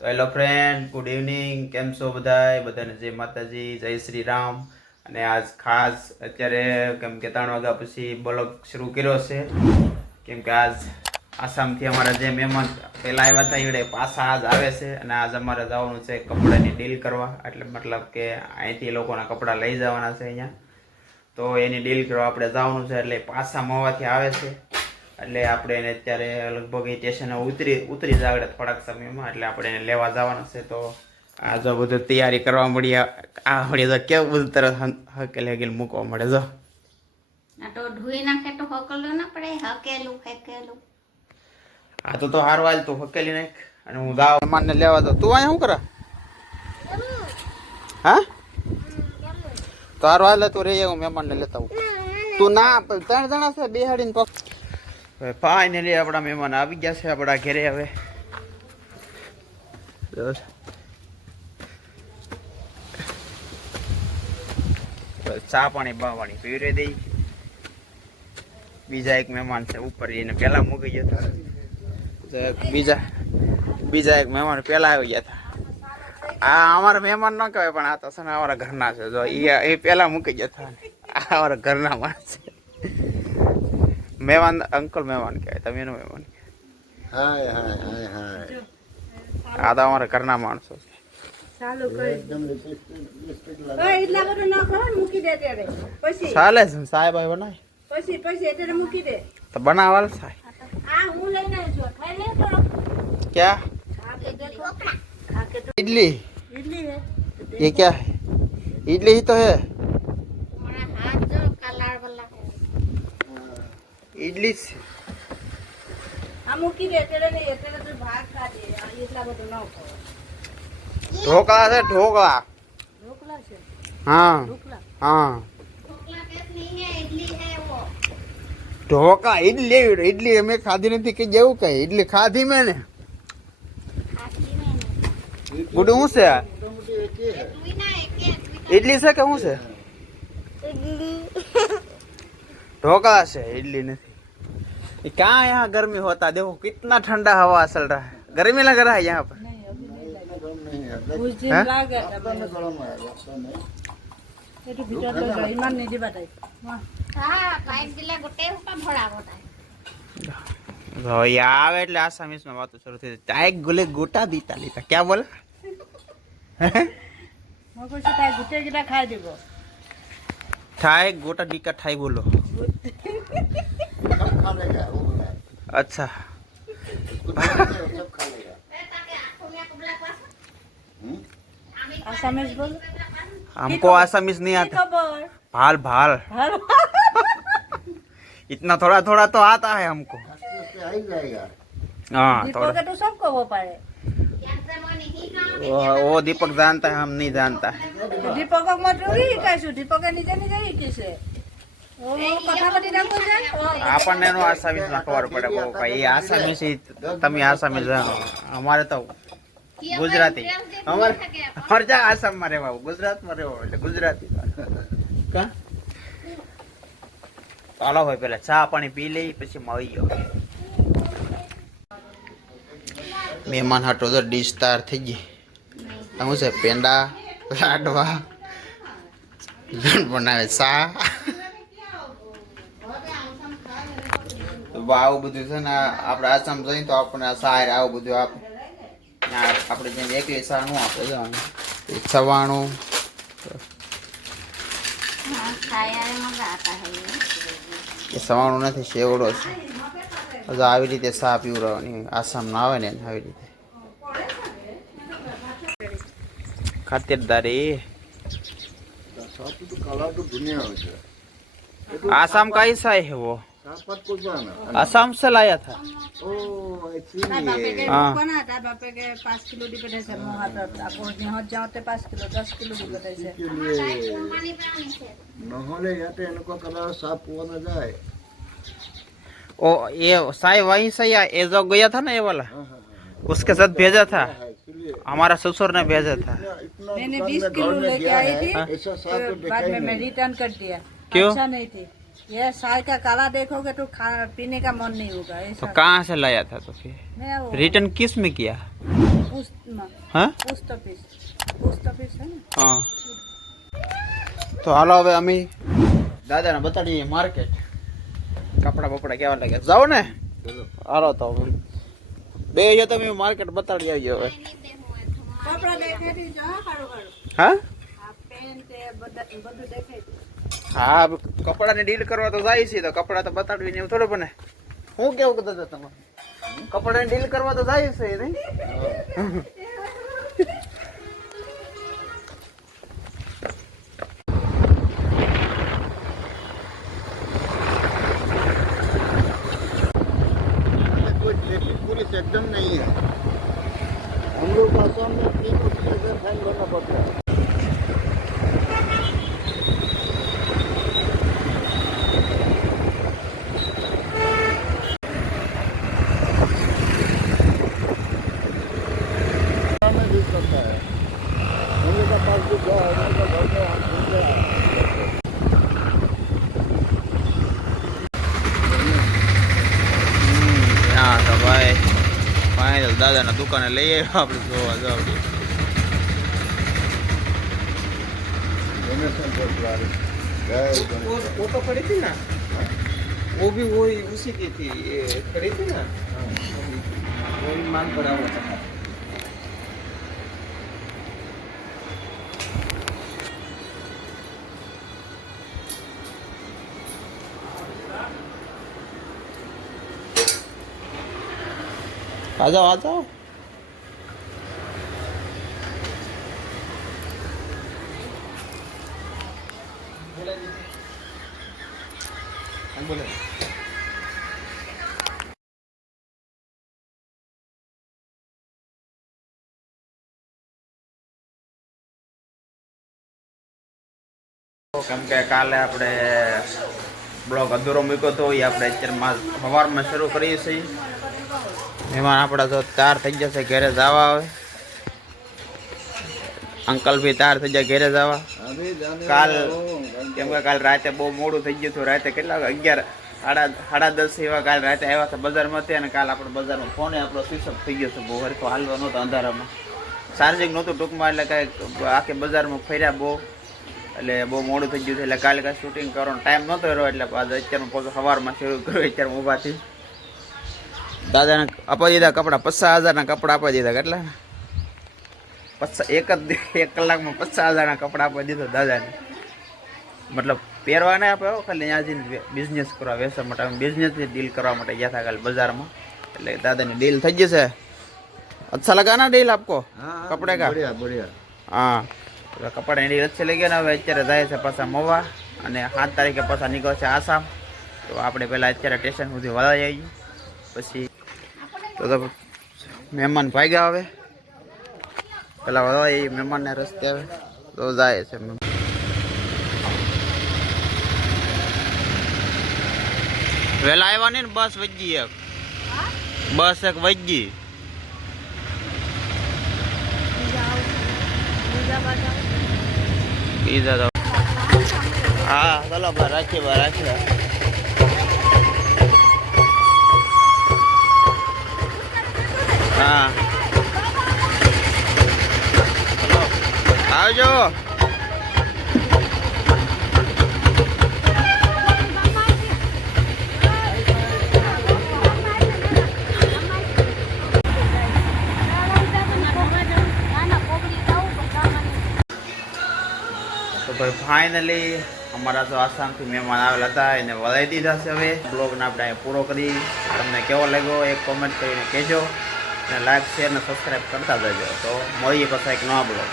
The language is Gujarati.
તો હેલો ફ્રેન્ડ, ગુડ ઇવનિંગ. કેમ છો બધાય? બધાને જય માતાજી, જય શ્રી રામ. અને આજ ખાસ અત્યારે કેમ કે 3 વાગ્યા પછી બ્લોગ શરૂ કર્યો છે, કેમ કે આજ આસામથી અમારા જે મહેમાન પહેલાં આવ્યા હતા એવડે પાછા આજ આવે છે. અને આજ અમારે જવાનું છે કપડાની ડીલ કરવા, એટલે મતલબ કે અહીંથી લોકોના કપડાં લઈ જવાના છે અહીંયા. તો એની ડીલ કરવા આપણે જવાનું છે, એટલે પાછા મવાથી આવે છે. એટલે આપણે એને અત્યારે લગભગ એ સ્ટેશને ઉતરી જ આગળ થોડાક સમયમાં, એટલે આપણે એને લેવા જવાના છે. તો આ જો બધું તૈયારી કરવા મળી. આ મળી તો કેવું બધું તરત હકેલ મૂકવા મળે. જો આ તો ધોઈ નાખે તો હકેલું ના પડે, હકેલું. આ તો હાર વાલ તું હકેલી નાખ અને હું જાવ મહેમાનને લેવા જાઉં. તું અહીંયા શું કરે? હા તો હાર વાલ તું રહી હું મહેમાનને લેતા આવું. તું ના 3 જણા છે બેહાડીને પગ. ફાઇનલી આપણા મહેમાન આવી ગયા છે આપણા ઘરે. હવે ચા પાણી બાવાણી પીવરે દઈ. બીજા એક મહેમાન છે ઉપર, એને પેલા મૂકી ગયા હતા. બીજા એક મહેમાન પેલા આવી ગયા હતા. આ અમારા મહેમાન ન કહેવાય, પણ આ તો છે ને અમારા ઘરના છે. જો એ પેલા મૂકી ગયા હતા. આ અમારા ઘરના માણસ છે. મહેમાન અંકલ મહેમાન કહેવાય, તમે એનો મહેમાન. હાય. આ તો અમારા ઘરના માણસો છે. ચાલે છે સાહેબ ભાઈ બનાય તો બનાવાલ સાહેબ. क्या इडली? ये क्या है? इडली ही तो है. इडली से ढोकला से ढोकला. हाँ हाँ ढोकला इडली મેં ખાધી નથી કે જેવું કઈ ઇડલી ખાધી મેં ને. ગુડ શું છે આ? इडली से क्या हूँ से? ढोकला से इडली नहीं. क्या यहाँ गर्मी होता? देखो कितना ठंडा हवा चल रहा है. गर्मी लग रहा है यहाँ पर. આવે એટલે આસામીસ માં વાતો શરૂ થઈ. ચાય ગુલે ગોટા દીતા લીધા. क्या बोला? ठाई गोटा डीका ठाई बोलो. अच्छा हमको आसामीस नहीं आता. भाल भाल इतना थोड़ा थोड़ा तो आता है हमको. हाँ थोड़ा तो सबको वो पाए. वो दीपक जानता है, हम नहीं जानता है. दीपक दीपक नीचे આપણને એનો આસામીસ ના ખબર પડે. બહુ ભાઈ આસામીસ તમે આસામીસ જાણો. અમારે તો ગુજરાતી. અમારે જા આસામમાં રહેવા, ગુજરાતમાં રહેવા એટલે ગુજરાતી. ચાલો ભાઈ પેલા ચા પાણી પી લઈ પછી મળી ગયો. મહેમાન હાટો તો ડીશ તૈયાર થઈ ગઈ. શું છે? પેંડા, લાડવા, બનાવે ચા. આવું બધું છે ને આપણે આસામ જઈએ તો આપણને આ સાર આવું બધું આપે. આપણે જેમ એકલી સા નું આપે. સવાણું એ સવાણું નથી, શેવડો છે. આવી રીતે સા પીવડાવવાની આસામ ના આવે ને આવી રીતે. ખાતરદારી आसाम का ही सा है वो. आसाम से लाया था. हाँ 5 किलो दी पड़े से आपको यहाँ जाते 5 किलो 10 किलो दी पड़े से নহলে ইয়াতে এনেকুৱা কালাৰ সাপ পোৱা নাযায়. ओ ये साई वहीं से या ये जो गया था ना ये वाला, उसके साथ भेजा था. हमारा ससुर ने भेजा था. मैंने 20 किलो लेके आई थी. बाद में मैं रिटर्न कर दिया. क्यों? अच्छा नहीं थी. ये साल का काला देखोगे तो पीने का मन नहीं होगा. तो कहाँ से लाया था? तो फिर मैं वो रिटर्न किस में किया? હા પોસ્ટ ઓફિસ છે ને હા તો હાલો હવે અમે દાદાને બતાડીએ માર્કેટ કપડા બપડા કેવા લાગે જાઓ ને હાલો તો બે જો તમે માર્કેટ બતાડી આવજો હવે કપડા દેખાડી જો કાળું હા આ પેન્ટ એ બધું દેખાડી હા કપડાની ડીલ કરવા તો જાય છે તો કપડા તો બતાડવી ને એવું થોડું બને હું કેવું કે દાદા તમારે કપડાની ડીલ કરવા તો જાય છે નહીં कोई ट्रैफिक पुलिस एकदम नहीं है हम लोग का आसाम में 3 रुपये का फाइन भरना पड़ता है में भी करता है हम लोग का पास भी जाओ हम लोग का घर में हम घूम गया હા તો ભાઈ ફાઇનલ દાદાના દુકાને લઈ આવ્યો આપણે જોવા જાવ डोनेशन बहुत सारे जय गणेश वो तो खड़ी थी ना वो भी वही उसी की थी ये खड़ी थी ना वही मांग पड़ा हुआ था आ जाओ आ जाओ बोले કેમ કે કાલે આપણે બ્લોગ અધૂરો મૂક્યો હતો એ આપણે અત્યારમાં સવારમાં શરૂ કરીએ છીએ મહેમાન આપણા તો તૈયાર થઈ જશે ઘરે જવા આવે અંકલ બી તૈયાર થઈ જાય ઘરે જવા अभी जाने કાલ वाला हूँ। કેમ કે કાલ રાતે બહુ મોડું થઈ ગયું હતું રાતે કેટલા 11 સાડા 10 એવા કાલ રાતે આવ્યા હતા બજારમાંથી અને કાલ આપણે બજારમાં ફોને આપણો સ્વિચ ઓફ થઈ ગયો હતો બહુ હરખો હાલવા નહોતો અંધારામાં ચાર્જિંગ નહોતું ટૂંકમાં એટલે કાંઈ આખે બજારમાં ફર્યા બહુ એટલે બહુ મોડું થઈ ગયું હતું એટલે કાલે કાંઈ શૂટિંગ કરવાનો ટાઈમ નહોતો રહ્યો એટલે અત્યારમાં પોતે સવારમાં શરૂ કર્યું અત્યારમાં ઊભા થઈ દાદાને આપી દીધા કપડાં 50,000ના કપડાં આપી દીધા કેટલા એક કલાકમાં 50,000ના કપડાં આપી દીધા દાદાને મતલબ પહેરવા નહીં આપે ખાલી ત્યાં જઈને બિઝનેસ કરવા વેચવા માટે બિઝનેસની ડીલ કરવા માટે ગયા હતા કાલે બજારમાં એટલે દાદાની ડીલ થઈ જશે अच्छा लगा ना डील आपको हाँ, कपड़े का बढ़िया बढ़िया हाँ तो कपड़े डील अच्छे लगे ना હવે અત્યારે જાય છે પાછા મવા અને 7 તારીખે પાછા નીકળશે આસામ તો આપણે પહેલાં અત્યારે સ્ટેશન સુધી વળાઈ આવીએ પછી તો મહેમાન ભાગ્યા હવે પેલા વળાઈ મહેમાનને રસ્તે આવે તો જાય છે વહેલા આવ્યા નહીં ને બસ વજી એક બસ એક વજી પીઝા તો હા ચાલો ભાઈ રાખીએ હા ચલો આવજો તો ભાઈ ફાઇનલી અમારા તો આસામથી મહેમાન આવેલા હતા એને વળાવી દીધા છે હવે બ્લોગને આપણે અહીંયા પૂરો કરી તમને કેવો લાગ્યો એક કોમેન્ટ કરીને કહેજો અને લાઈક શેર અને સબસ્ક્રાઈબ કરતા જજો તો મળીએ પાછા એક નવા બ્લોગ